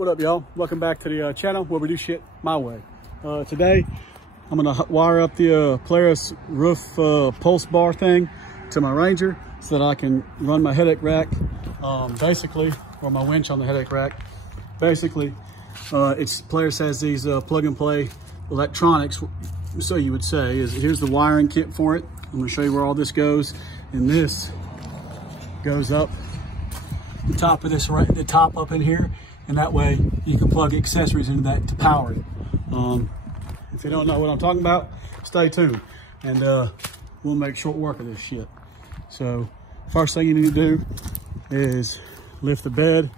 What up, y'all? Welcome back to the channel where we do shit my way. Today, I'm gonna wire up the Polaris roof pulse bar thing to my Ranger so that I can run my headache rack, basically, or my winch on the headache rack. Basically, Polaris has these plug and play electronics, so you would say. Here's the wiring kit for it. I'm gonna show you where all this goes, and this goes up the top of this, right, the top up in here, and that way you can plug accessories into that to power it. If you don't know what I'm talking about, stay tuned, and we'll make short work of this shit. So first thing you need to do is lift the bed.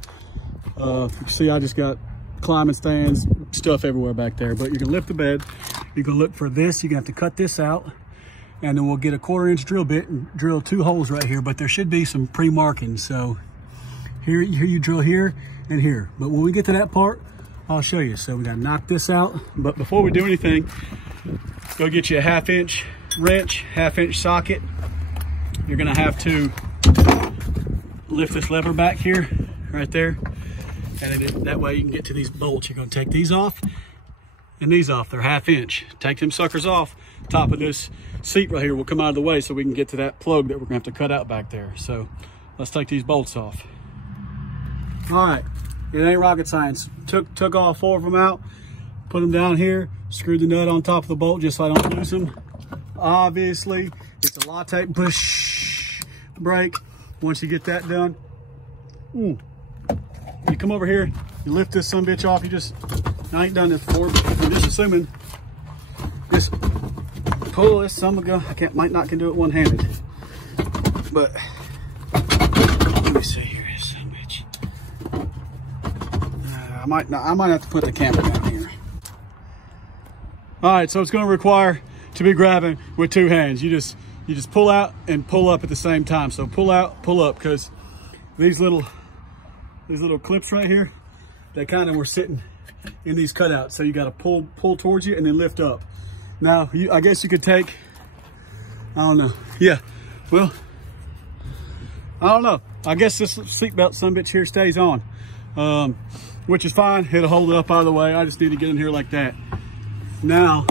You can see I just got climbing stands, stuff everywhere back there, but you can lift the bed. You can look for this. You're gonna have to cut this out, and then we'll get a 1/4-inch drill bit and drill 2 holes right here, but there should be some pre-markings. So here you drill here and here. But when we get to that part, I'll show you. So we gotta knock this out. But before we do anything, go get you a 1/2-inch wrench, 1/2-inch socket. You're gonna have to lift this lever back here, right there. And then that way you can get to these bolts. You're gonna take these off and these off. They're 1/2-inch. Take them suckers off. Top of this seat right here will come out of the way so we can get to that plug that we're gonna have to cut out back there. So let's take these bolts off. All right, it ain't rocket science. Took all 4 of them out, put them down here, screwed the nut on top of the bolt just so I don't lose them. Obviously, it's a latte push brake. Once you get that done, you come over here, you lift this sumbitch off. I ain't done this before, I'm just assuming just pull this might not can do it one-handed, but let me see here. I might have to put the camera down here. All right, so it's going to require to be grabbing with 2 hands. You just pull out and pull up at the same time. So pull out, pull up, because these little clips right here, they kind of were sitting in these cutouts. So you got to pull towards you and then lift up. Now, I guess you could take, I don't know. Yeah, well, I don't know. I guess this seatbelt sumbitch here stays on. Which is fine. It'll hold it up out of the way. I just need to get in here like that. Now,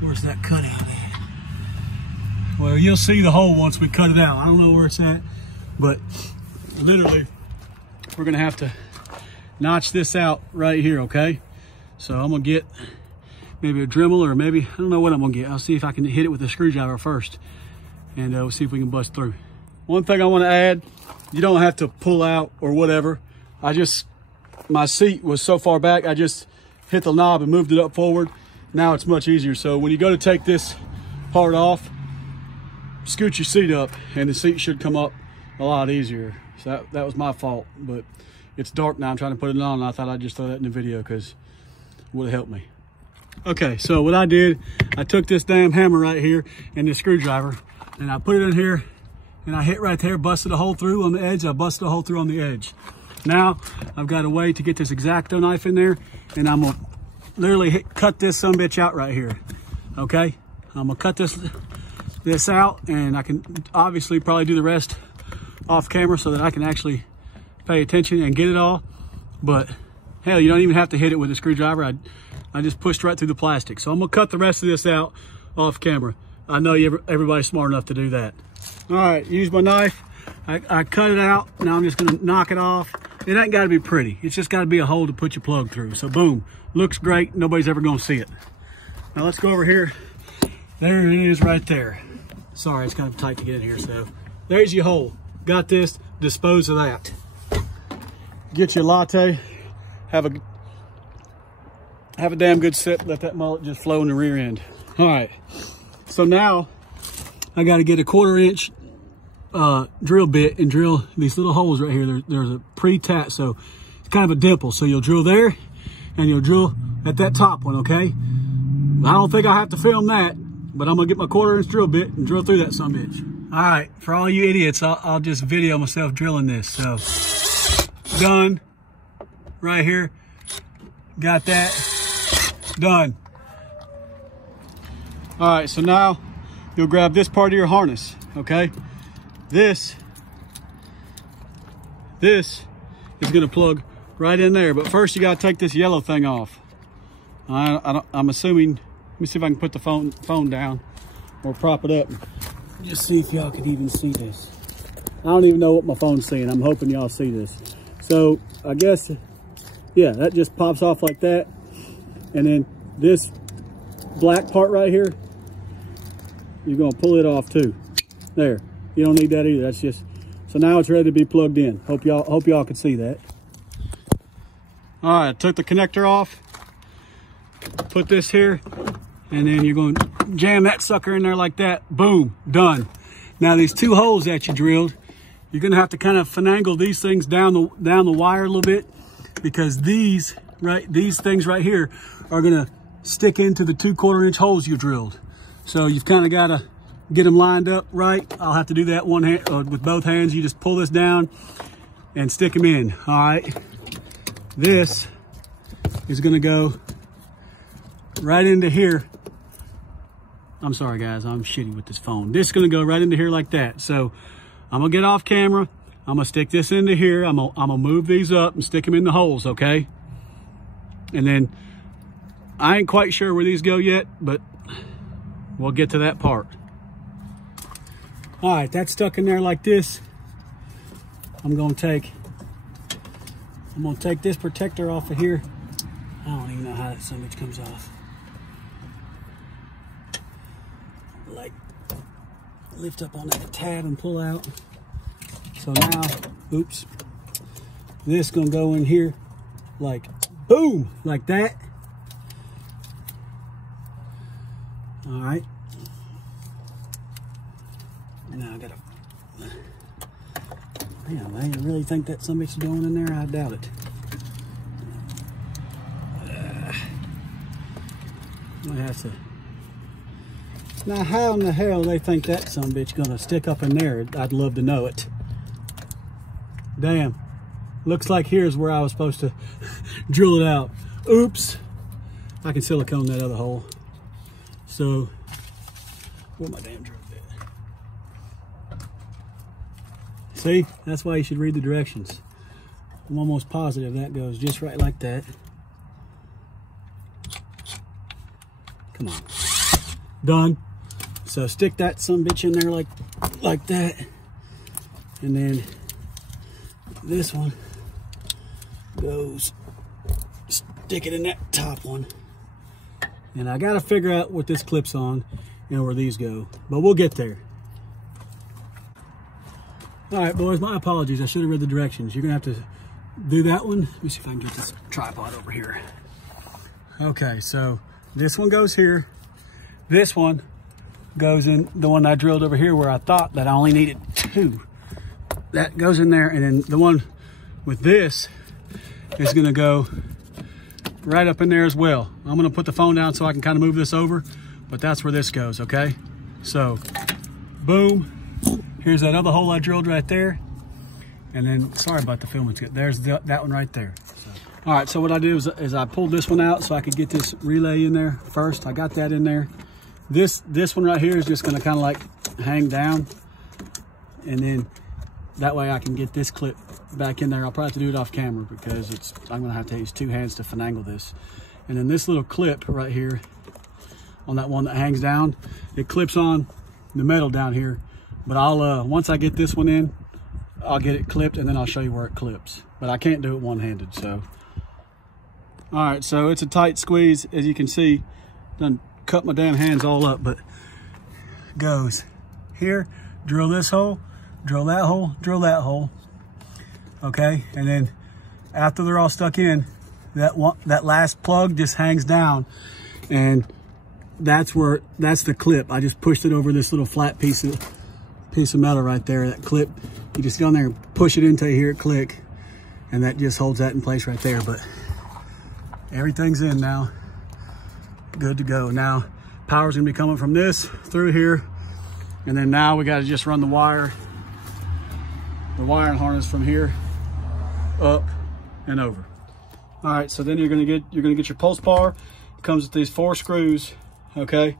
where's that cutout at? Well, you'll see the hole once we cut it out. I don't know where it's at, but literally, we're gonna have to notch this out right here, okay? So I'm gonna get maybe a Dremel, or maybe, I don't know what I'm gonna get. I'll see if I can hit it with a screwdriver first, and we'll see if we can bust through. One thing I wanna add, you don't have to pull out or whatever. My seat was so far back, I just hit the knob and moved it up forward. Now it's much easier. So when you go to take this part off, scoot your seat up and the seat should come up a lot easier. So that was my fault, but it's dark now. I'm trying to put it on, and I thought I'd just throw that in the video because it would have helped me. Okay, so what I did, I took this damn hammer right here and this screwdriver, and I put it in here, and I hit right there, busted a hole through on the edge. I busted a hole through on the edge. Now, I've got a way to get this X-Acto knife in there, and I'm gonna literally cut this sumbitch out right here, okay? I'm gonna cut this out, and I can obviously probably do the rest off camera so that I can actually pay attention and get it all. But hell, you don't even have to hit it with a screwdriver. I just pushed right through the plastic. So I'm gonna cut the rest of this out off camera. I know everybody's smart enough to do that. All right, use my knife. I cut it out. Now I'm just gonna knock it off. It ain't gotta be pretty. It's just gotta be a hole to put your plug through. So boom, looks great. Nobody's ever gonna see it. Now let's go over here. There it is right there. Sorry, it's kind of tight to get in here. So there's your hole. Got this, dispose of that. Get your latte. Have a damn good sip. Let that mullet just flow in the rear end. All right, so now I gotta get a 1/4-inch drill bit and drill these little holes right here. There's a pre-tat, so it's kind of a dimple. So you'll drill there and you'll drill at that top one, okay? I don't think I have to film that, but I'm gonna get my 1/4-inch drill bit and drill through that sumbitch. All right, for all you idiots, I'll just video myself drilling this. So done right here. Got that done. All right, so now you'll grab this part of your harness, okay? This is gonna plug right in there. But first you gotta take this yellow thing off. I'm assuming, let me see if I can put the phone down or prop it up. Just see if y'all can even see this. I don't even know what my phone's seeing. I'm hoping y'all see this. So I guess, yeah, that just pops off like that. And then this black part right here, you're gonna pull it off too. There, you don't need that either. That's just, so now it's ready to be plugged in. Hope y'all can see that. All right, took the connector off, put this here, and then you're going to jam that sucker in there like that. Boom, done. Now these 2 holes that you drilled, you're going to have to kind of finagle these things down the wire a little bit, because these things right here are going to stick into the 2/4 inch holes you drilled. So you've kind of got to get them lined up right. I'll have to do that one hand with both hands. You just pull this down and stick them in. All right. This is going to go right into here. I'm sorry guys, I'm shitty with this phone. This is going to go right into here like that. So I'm going to get off camera. I'm going to stick this into here. I'm going to move these up and stick them in the holes, okay? And then I ain't quite sure where these go yet, but we'll get to that part. All right, that's stuck in there like this. I'm going to take this protector off of here. I don't even know how that so much comes off. Like, lift up on that tab and pull out. So now, oops, this gonna go in here like boom, like that. All right. Now I gotta, man, I really think that somebody's going in there. I doubt it. I have to. Now, how in the hell they think that sumbitch gonna stick up in there? I'd love to know it. Damn. Looks like here's where I was supposed to drill it out. Oops. I can silicone that other hole. So, where my damn drill bit? See? That's why you should read the directions. I'm almost positive that goes just right like that. Come on. Done. So stick that sumbitch in there like that. And then this one goes, stick it in that top one. And I gotta figure out what this clips on and where these go, but we'll get there. All right, boys, my apologies. I should have read the directions. You're gonna have to do that one. Let me see if I can get this tripod over here. Okay, so this one goes here. This one goes in the one I drilled over here where I thought that I only needed 2. That goes in there, and then the one with this is gonna go right up in there as well. I'm gonna put the phone down so I can kind of move this over, but that's where this goes, okay? So, boom. Here's that other hole I drilled right there. And then, sorry about the filming. There's that one right there. So. All right, so what I did is I pulled this one out so I could get this relay in there first. I got that in there. This one right here is just gonna kind of like hang down. And then that way I can get this clip back in there. I'll probably have to do it off camera because I'm gonna have to use 2 hands to finagle this. And then this little clip right here on that one that hangs down, it clips on the metal down here. But I'll, once I get this one in, I'll get it clipped and then I'll show you where it clips. But I can't do it one-handed, so. All right, so it's a tight squeeze. As you can see, done cut my damn hands all up, but goes here, drill this hole, drill that hole, drill that hole. Okay, and then after they're all stuck in, that last plug just hangs down, and that's the clip. I just pushed it over this little flat piece of metal right there. That clip, you just go in there and push it until you hear it click, and that just holds that in place right there. But everything's in now, good to go. Now power's gonna be coming from this through here, and then now we got to just run the wiring harness from here up and over. All right, so then you're gonna get your pulse bar. It comes with these 4 screws. Okay,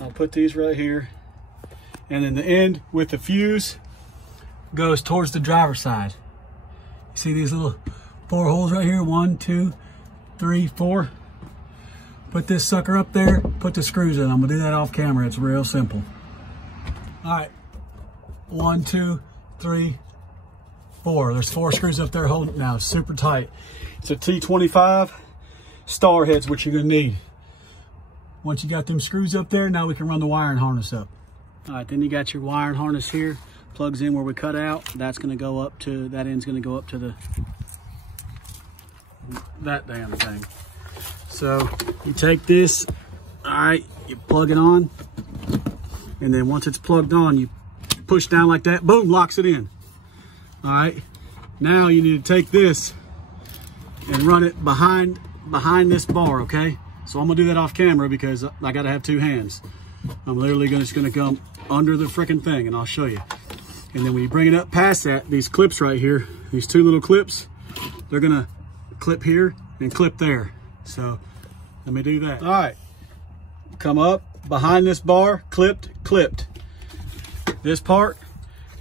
I'll put these right here, and then the end with the fuse goes towards the driver's side. You see these little 4 holes right here. 1, 2, 3, 4. Put this sucker up there, put the screws in. I'm gonna do that off camera. It's real simple. All right, 1, 2, 3, 4. There's 4 screws up there holding it now. It's super tight. It's a T25 star heads, which you're gonna need. Once you got them screws up there, now we can run the wiring harness up. All right, then you got your wiring harness here. Plugs in where we cut out. That's gonna go up to, that end's gonna go up to that damn thing. So you take this, all right, you plug it on, and then once it's plugged on, you push down like that, boom, locks it in. All right, now you need to take this and run it behind this bar, okay? So I'm gonna do that off camera because I gotta have 2 hands. I'm literally just gonna come under the freaking thing and I'll show you. And then when you bring it up past that, these clips right here, these 2 little clips, they're gonna clip here and clip there. So let me do that. All right, come up behind this bar, clipped. This part,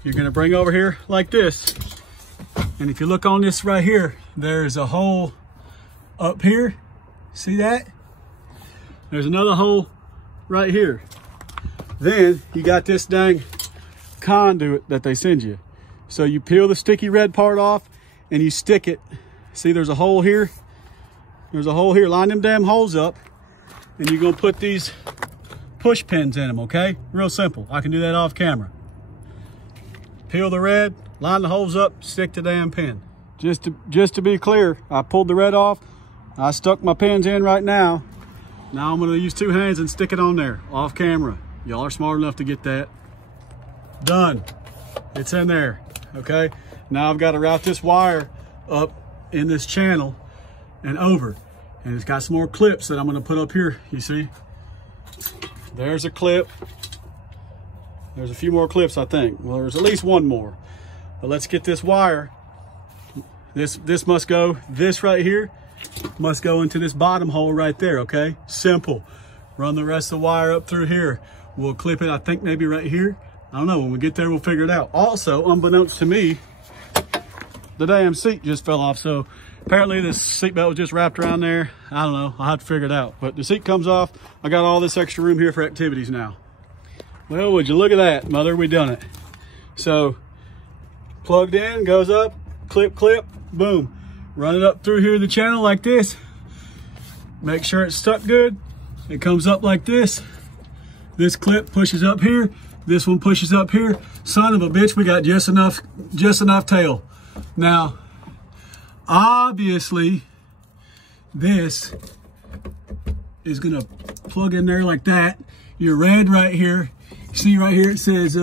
you're gonna bring over here like this. And if you look on this right here, there's a hole up here. See that? There's another hole right here. Then you got this dang conduit that they send you. So you peel the sticky red part off and you stick it. See, there's a hole here. There's a hole here. Line them damn holes up and you're gonna put these push pins in them, okay? Real simple. I can do that off camera. Peel the red, line the holes up, stick the damn pin. Just to be clear, I pulled the red off. I stuck my pins in right now. Now I'm gonna use 2 hands and stick it on there, off camera. Y'all are smart enough to get that. Done. It's in there, okay? Now I've got to route this wire up in this channel and over. And it's got some more clips that I'm gonna put up here, you see? There's a clip. There's a few more clips, I think. Well, there's at least 1 more. But let's get this wire. This must go, this right here must go into this bottom hole right there, okay? Simple. Run the rest of the wire up through here. We'll clip it, I think maybe right here. I don't know, when we get there, we'll figure it out. Also, unbeknownst to me, the damn seat just fell off. So apparently this seat belt was just wrapped around there. I don't know, I'll have to figure it out. But the seat comes off. I got all this extra room here for activities now. Well, would you look at that, mother, we done it. So plugged in, goes up, clip, boom. Run it up through here the channel like this. Make sure it's stuck good. It comes up like this. This clip pushes up here. This one pushes up here. Son of a bitch, we got just enough tail. Now, obviously, this is gonna plug in there like that. Your red right here, see right here it says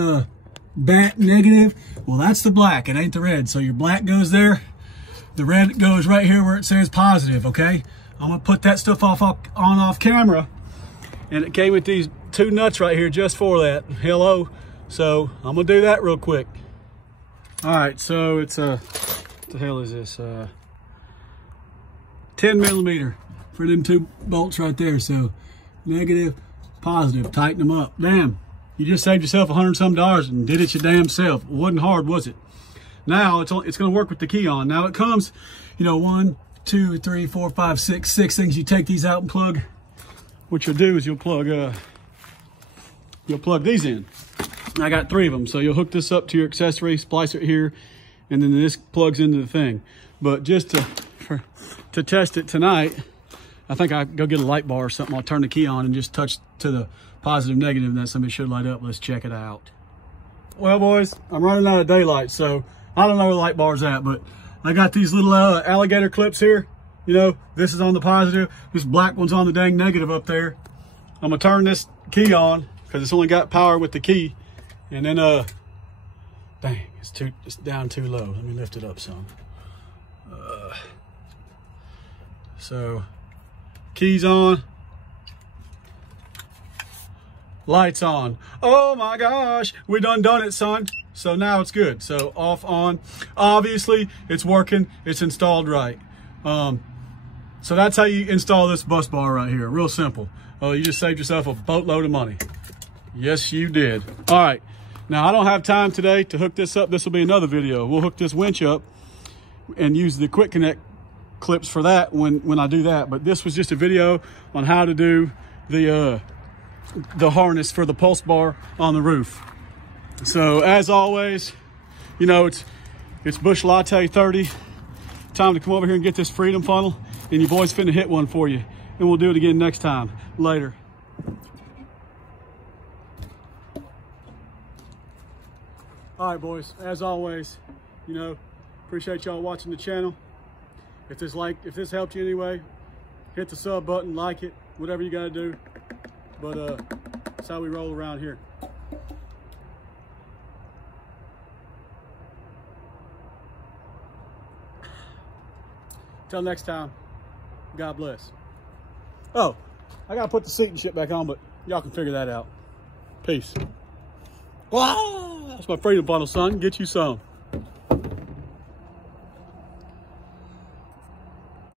bat negative. Well, that's the black, it ain't the red. So your black goes there. The red goes right here where it says positive, okay? I'm gonna put that stuff off camera. And it came with these 2 nuts right here just for that. Hello. So I'm gonna do that real quick. All right, so it's what the hell is this? 10 millimeter for them 2 bolts right there. So negative, positive, tighten them up. Damn, you just saved yourself $100 some and did it your damn self. It wasn't hard, was it? Now it's gonna work with the key on. Now it comes, you know, 1, 2, 3, 4, 5, 6 things. You take these out and plug. What you'll do is you'll plug these in. I got 3 of them. So you'll hook this up to your accessory, splice it here, and then this plugs into the thing. But just to test it tonight, I think I'll go get a light bar or something. I'll turn the key on and just touch to the positive, negative, and that somebody should light up. Let's check it out. Well, boys, I'm running out of daylight, so I don't know where the light bar's at, but I got these little alligator clips here. You know, this is on the positive. This black one's on the dang negative up there. I'm gonna turn this key on because it's only got power with the key. And then, dang, it's down too low. Let me lift it up some. So, keys on. Lights on. Oh my gosh, we done it, son. So now it's good. So off, on. Obviously, it's working. It's installed right. So that's how you install this bus bar right here. Real simple. Oh, you just saved yourself a boatload of money. Yes, you did. All right. Now, I don't have time today to hook this up. This will be another video. We'll hook this winch up and use the quick connect clips for that when I do that. But this was just a video on how to do the harness for the pulse bar on the roof. So as always, you know, it's Bush Latte 30. Time to come over here and get this freedom funnel, and your boy's finna hit one for you. And we'll do it again next time. Later. All right, boys, as always, you know, appreciate y'all watching the channel. If this helped you anyway, hit the sub button, like it, whatever you gotta do. But that's how we roll around here. Till next time, God bless. Oh, I gotta put the seat and shit back on, but y'all can figure that out. Peace. Wow, that's my freedom funnel, son. Get you some.